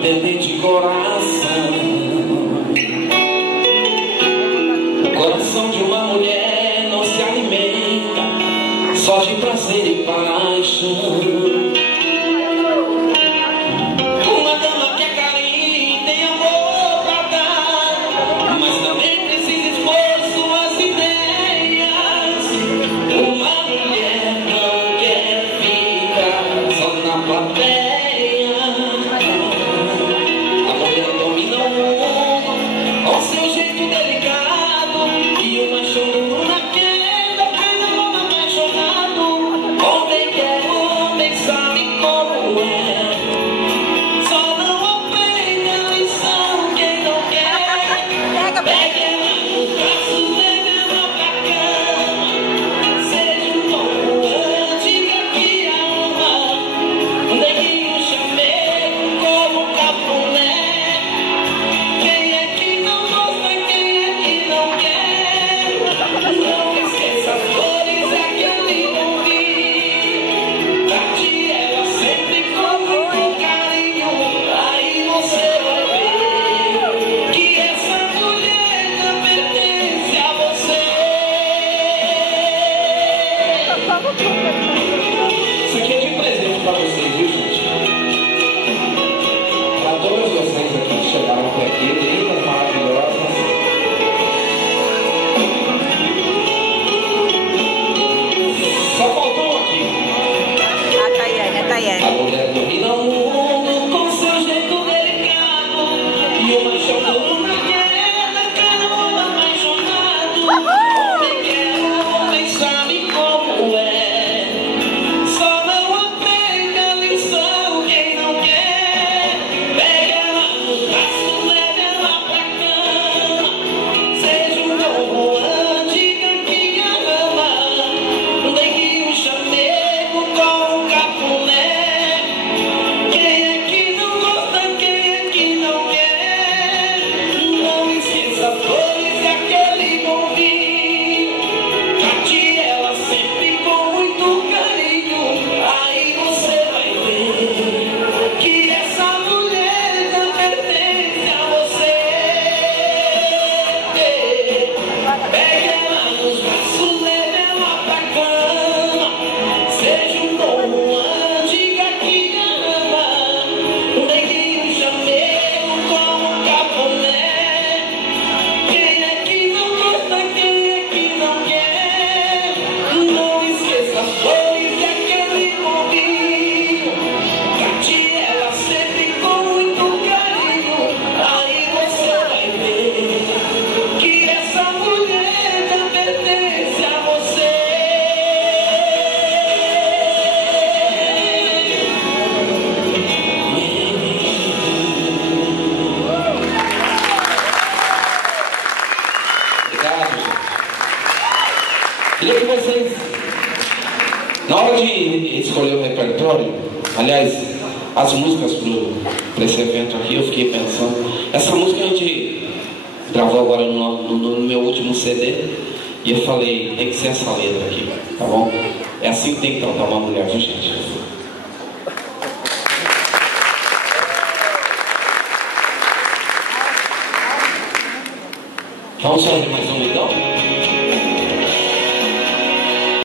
perder de coração. O coração de uma mulher não se alimenta só de prazer e paixão. Isso aqui é de presente para vocês, viu, gente? Para todos vocês aqui que chegaram até aqui, lindas, maravilhosas. Só faltou um aqui. A Tayane, a Tayane. A mulher domina o mundo com seu jeito delicado e o machão na queda, cada um apaixonado. Homem quer, homem sabe como é. Queria que vocês, na hora de escolher o repertório, aliás, as músicas para esse evento aqui, eu fiquei pensando, essa música a gente gravou agora no meu último CD, e eu falei, tem que ser essa letra aqui, tá bom? É assim que tem que tratar uma mulher, viu, gente? Vamos fazer mais um então?